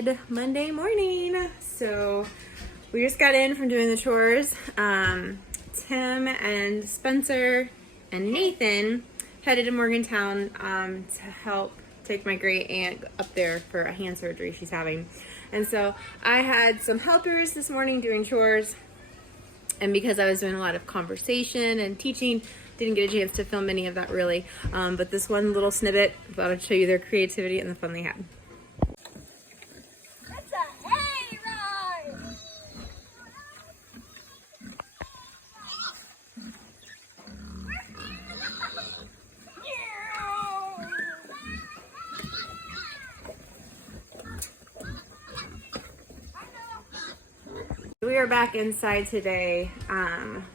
Good Monday morning. So we just got in from doing the chores. Tim and Spencer and Nathan headed to Morgantown to help take my great aunt up there for a hand surgery she's having. And so I had some helpers this morning doing chores, and because I was doing a lot of conversation and teaching, didn't get a chance to film any of that really. But this one little snippet, I thought I'd show you their creativity and the fun they had. It's a hayride! We are back inside today.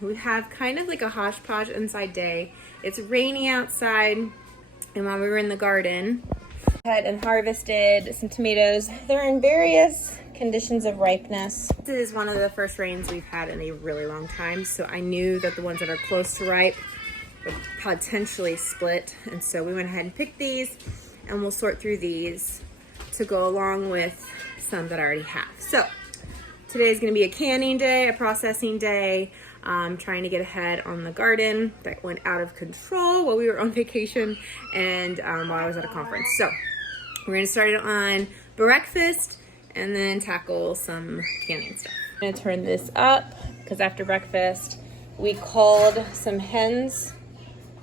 We have kind of like a hodgepodge inside day. It's rainy outside, and while we were in the garden, and harvested some tomatoes. They're in various conditions of ripeness. This is one of the first rains we've had in a really long time, so I knew that the ones that are close to ripe would potentially split, and so we went ahead and picked these, and we'll sort through these to go along with some that I already have. So today is going to be a canning day, a processing day. Trying to get ahead on the garden that went out of control while we were on vacation and while I was at a conference. So we're going to start it on breakfast and then tackle some canning stuff. I'm going to turn this up because after breakfast we called some hens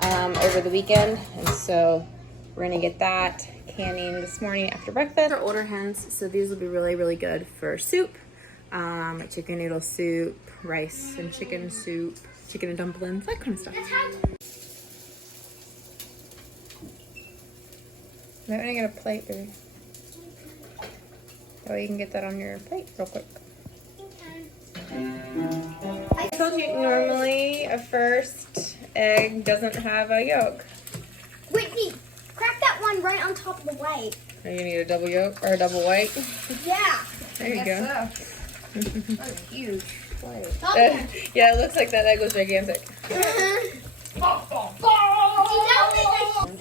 over the weekend, and so we're going to get that canning this morning after breakfast. They're older hens, so these will be really, really good for soup. Chicken noodle soup, rice and chicken soup, chicken and dumplings, that kind of stuff. Might want to get a plate, baby. That way you can get that on your plate real quick. I told you normally a first egg doesn't have a yolk. Whitney, crack that one right on top of the white. Are you need a double yolk or a double white? Yeah. There you go. So. That's a huge plate. Yeah, it looks like that egg was gigantic. She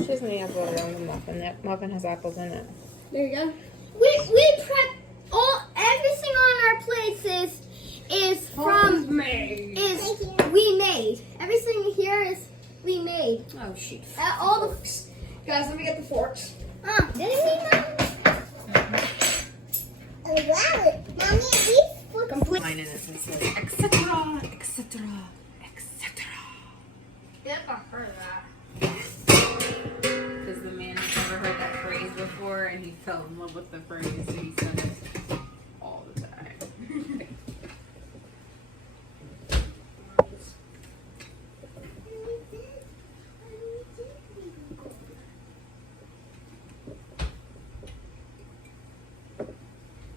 doesn't need apple around the muffin. That muffin has apples in it. There you go. We prep everything on our plates is we made. Everything here is we made. Oh shoot. All the Guys, let me get the forks. didn't we know? Wow, Mommy, these forks. Complete. Mine in it says etc. etc. etc. Yep, I've heard of that. Because the man has never heard that phrase before, and he fell in love with the phrase, so he said it all the time.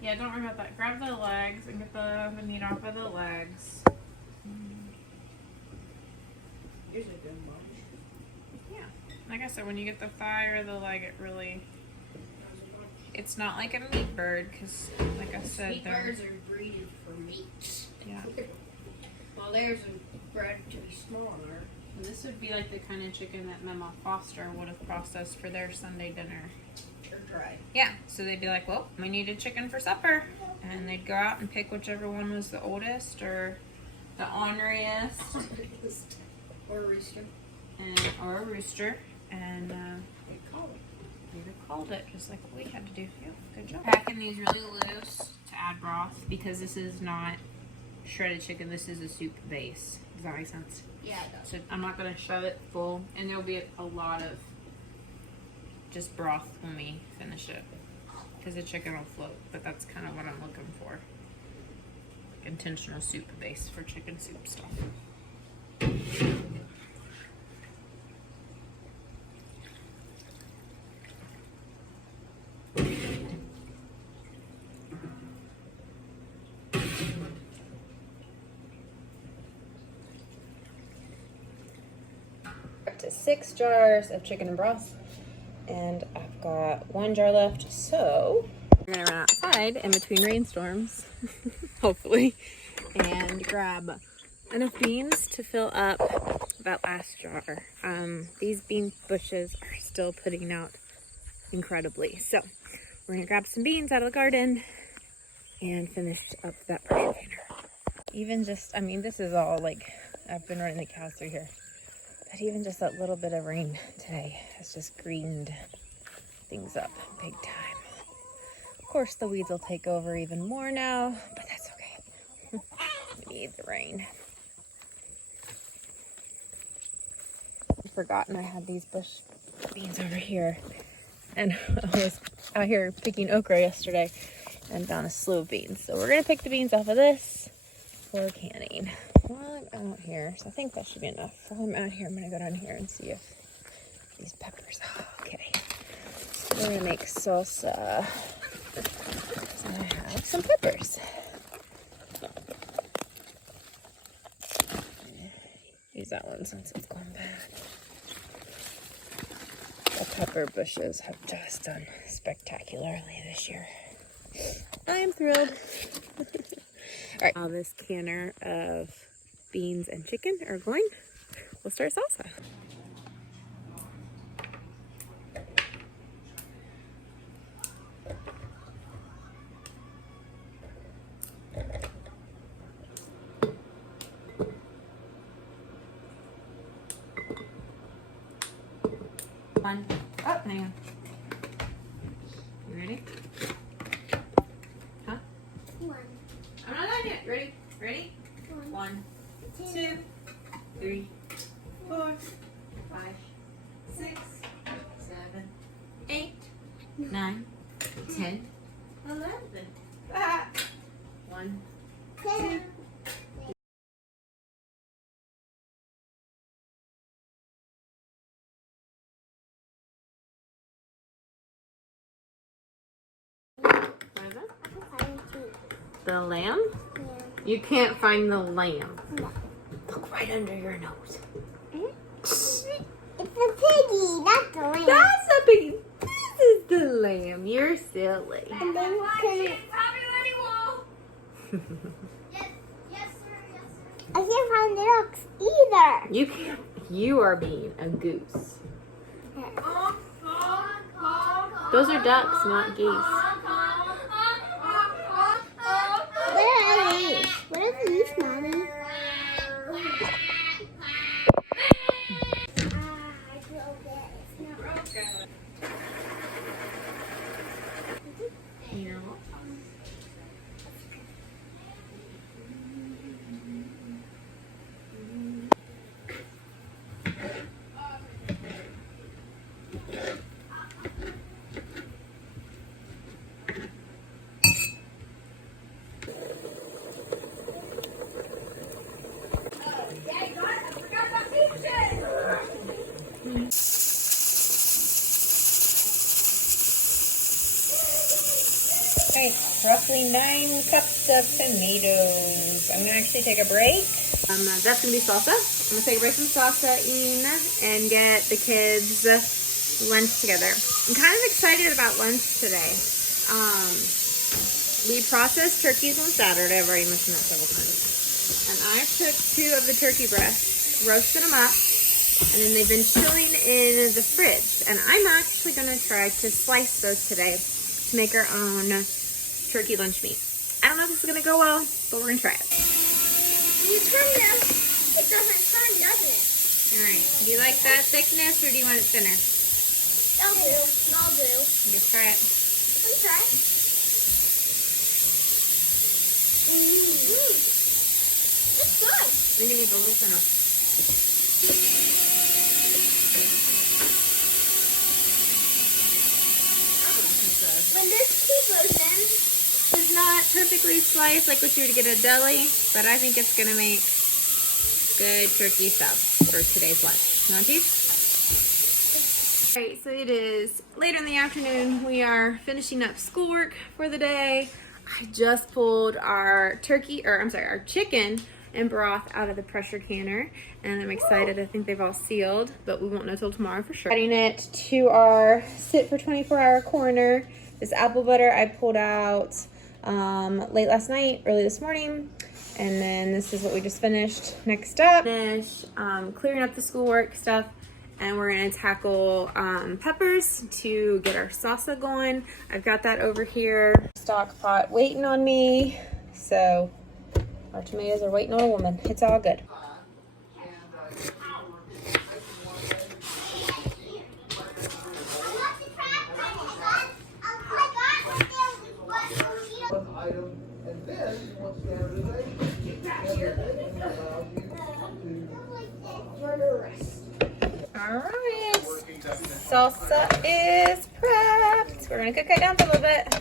Yeah, don't worry about that. Grab the legs and get the meat off of the legs. Here's a good one. Yeah. Like I said, when you get the thigh or the leg, it's not like a meat bird, because like I said, Meat birds are breeded for meat. Yeah. Well, theirs are bred to be smaller. And this would be like the kind of chicken that Mama Foster would have processed for their Sunday dinner. They're dry. Yeah, so they'd be like, well, we need a chicken for supper. And they'd go out and pick whichever one was the oldest or the orneriest. Or a rooster. Or a rooster. And They call it. we'd have called it, just like what we had to do. Yeah, good job. Packing these really loose to add broth, because this is not shredded chicken. This is a soup base. Does that make sense? Yeah, it does. So I'm not going to shove it full, and there'll be a lot of just broth when we finish it, because the chicken will float, but that's kind of what I'm looking for. Intentional soup base for chicken soup stuff. Up to 6 jars of chicken and broth, and I've got 1 jar left, so I'm gonna run outside in between rainstorms, hopefully, and grab enough beans to fill up that last jar. These bean bushes are still putting out incredibly, so We're gonna grab some beans out of the garden and finish up that pressure canner. Even just, I mean, this is all like, I've been running the cows through here, but even just that little bit of rain today has just greened things up big time. Of course, the weeds will take over even more now, but that's okay. We need the rain. I'd forgotten I had these bush beans over here, and I was out here picking okra yesterday and found a slew of beans. So we're gonna pick the beans off of this for canning. While I'm out here, so I think that should be enough. While I'm out here, I'm gonna go down here and see if these peppers, okay. So we're gonna make salsa. So I have some peppers. Use that one since it's gone bad. The pepper bushes have just done spectacularly this year. I am thrilled. All right, now this canner of beans and chicken are going. We'll start salsa. One. Oh, hang on. You ready? Huh? One. I'm not done yet. Ready? Ready? One, two, 3, 4, 5, 6, 7, 8, 9, 10, 11. Ah. 1, 2. What is that? The lamb? Yeah. You can't find the lamb. No. Look right under your nose. It's a piggy, not the lamb. That's a piggy. This is the lamb. You're silly. And then you can... Yes, yes, sir, yes, sir. I can't find the ducks either. You can't. You are being a goose. Those are ducks, not geese. Where are these? Where are these, Mommy? You know. Okay, roughly 9 cups of tomatoes. I'm gonna actually take a break. That's gonna be salsa. I'm gonna take a break from salsa and get the kids lunch together. I'm kind of excited about lunch today. We processed turkeys on Saturday. I've already mentioned that several times. And I took 2 of the turkey breasts, roasted them up, and then they've been chilling in the fridge. And I'm actually gonna try to slice those today to make our own turkey lunch meat. I don't know if this is gonna go well, but we're gonna try it. You turn them. It doesn't turn, doesn't it? All right. Do you like that thickness or do you want it thinner? I'll do. I'll do. Just try it. You can try. It's good. I think it needs a little thinner. When this tea goes in, It's not perfectly sliced like what you would get at a deli, but I think it's gonna make good turkey sub for today's lunch. You want these? Alright, so it is later in the afternoon. We are finishing up schoolwork for the day. I just pulled our our chicken and broth out of the pressure canner, and I'm excited. I think they've all sealed, but we won't know till tomorrow for sure. Adding it to our sit for 24-hour corner. This apple butter I pulled out late last night, early this morning, and then this is what we just finished. Next up, finish clearing up the schoolwork stuff and we're gonna tackle peppers to get our salsa going. I've got that over here. Stock pot waiting on me. So our tomatoes are waiting on a woman. It's all good. Alright, salsa is prepped. We're gonna cook it down for a little bit.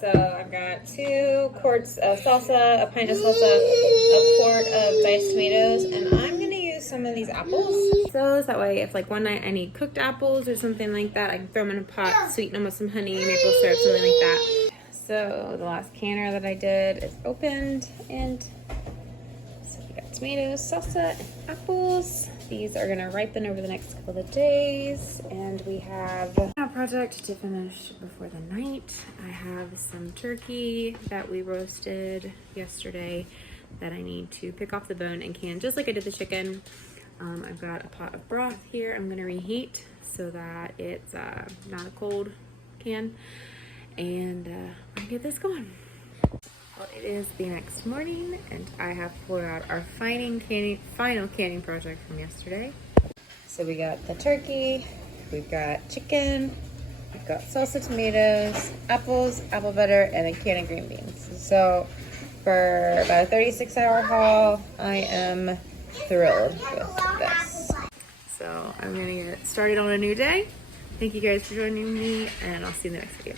So I've got 2 quarts of salsa, a pint of salsa, a quart of diced tomatoes, and I'm gonna use some of these apples. So that way, if like one night I need cooked apples or something like that, I can throw them in a pot, sweeten them with some honey, maple syrup, something like that. So the last canner that I did is opened, and so we got tomatoes, salsa, and apples. These are gonna ripen over the next couple of days, and we have a project to finish before the night. I have some turkey that we roasted yesterday that I need to pick off the bone and can, just like I did the chicken. I've got a pot of broth here I'm gonna reheat so that it's not a cold can, and we're gonna get this going. Well, it is the next morning, and I have pulled out our final canning project from yesterday. So we got the turkey, we've got chicken, we've got salsa, tomatoes, apples, apple butter, and a can of green beans. So for about a 36-hour haul, I am thrilled with this. So I'm gonna get started on a new day. Thank you guys for joining me, and I'll see you in the next video.